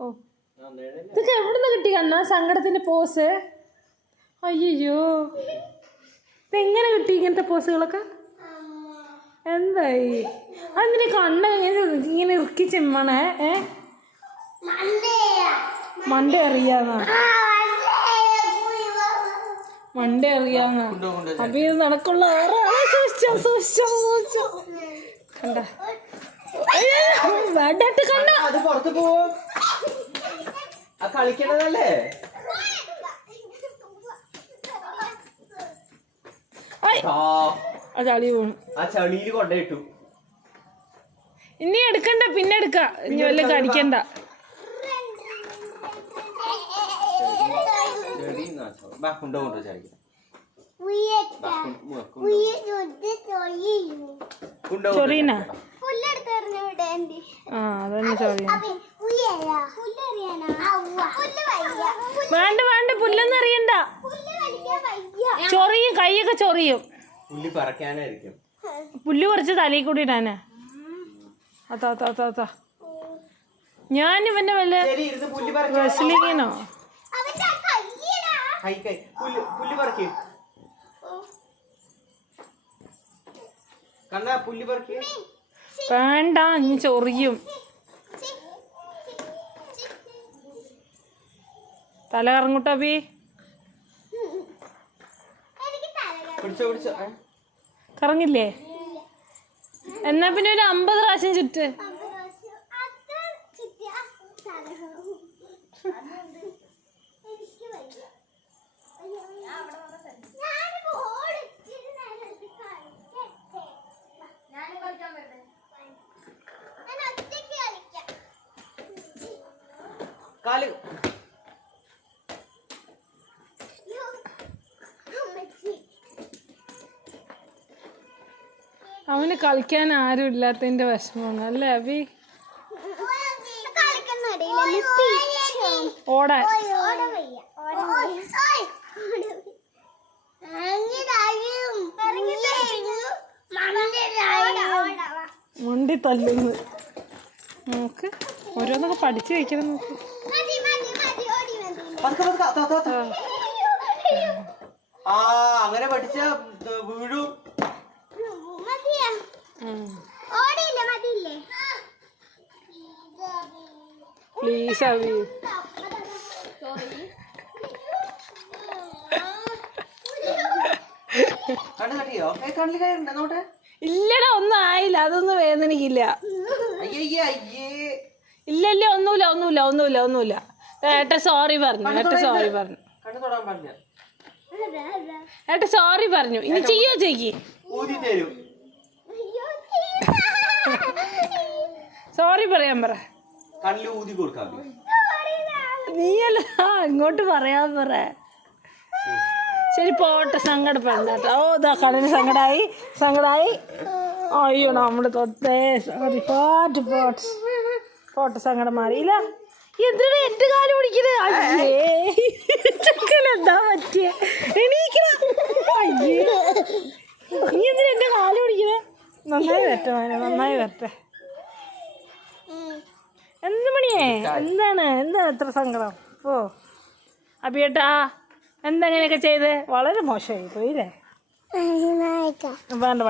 ഓ ഇതൊക്കെ എവിടുന്ന് കിട്ടി കണ്ണാ സങ്കടത്തിന്റെ പോസ്? അയ്യോ ഇതെങ്ങനെ കിട്ടി ഇങ്ങനത്തെ പോസുകളൊക്കെ? എന്തായി അതിന് കണ്ണ ഇങ്ങനെ ഇറുക്കി ചെമ്മണേ? മണ്ടേ അറിയാന്നാ? മണ്ടേ അറിയാവുന്ന അപ്പൊ ഇത് നടക്കുള്ള കണ്ട വേണ്ടിട്ട് കണ്ട അത് പുറത്ത് പോവോ? കളിക്കണതല്ലേ? ആ ചളി പോണു. ആ ചളിയിൽ കൊണ്ടയിട്ടു. ഇനി എടുക്കണ്ട, പിന്നെ എടുക്ക. ഇനി വല്ല കടിക്കണ്ട. ചൊറീന ആ അതന്നെ ചൊറിയ. വേണ്ട വേണ്ട, പുല്ലൊന്നും അറിയണ്ട. ചൊറിയും, കൈയൊക്കെ ചൊറിയും. പുല്ല് കുറച്ച് തലയിൽ കൂടി ഇടാനാ. അതാ ഞാൻ ഇവന്റെ വല്ല റെസ്ലിങ്ങിനോ? വേണ്ട, ഇനി ചൊറിയും. തല കറങ്ങൂട്ടാ. കറങ്ങില്ലേ? എന്നാ പിന്നെ ഒരു 50 പ്രാവശ്യം ചുറ്റ്. അവന് കളിക്കാൻ ആരും ഇല്ലാത്തതിന്റെ വിഷമമാണ് അല്ലേ അബി? ഓടാൻ മണ്ടി തല്ലുന്നു. നോക്ക്, ഓരോന്നൊക്കെ പഠിച്ചു വെക്കണം. നോക്ക് അങ്ങനെ പഠിച്ച വീഴും. പ്ലീസ് അബി. ഇല്ലടാ, ഒന്നും ആയില്ല. അതൊന്നും വേദനിക്കില്ല. ഇല്ല ഒന്നുമില്ല. ഏട്ട സോറി പറഞ്ഞു. ഇനി ചെയ്യോ ചെയ്യ്. സോറി പറയാൻ പറ. നീയല്ല, ഇങ്ങോട്ട് പറയാൻ പറ. ശരി പോട്ടെ, സങ്കടപ്പെടണ്ട. ഓ ഇതാ കടന് സങ്കടായി. അയ്യോ നമ്മള് തൊട്ടേ. സോറി, പോട്ടെ സങ്കടം മാറിയില്ല. എന്തിനാ എന്റെ കാല് പിടിക്കുന്നത്? എന്താ പറ്റിയ? എണീക്കണ. അയ്യേ, നീ എന്തിനാ എന്റെ കാല് പിടിക്കുന്നത്? നന്നായി വരട്ടെ. എന്ത് മണിയേ? എന്താണ് എത്ര സങ്കടം? ഓ അബിയേട്ടാ, എന്തെങ്ങനെയൊക്കെ ചെയ്ത് വളരെ മോശമായി പോയില്ലേ? വേണ്ട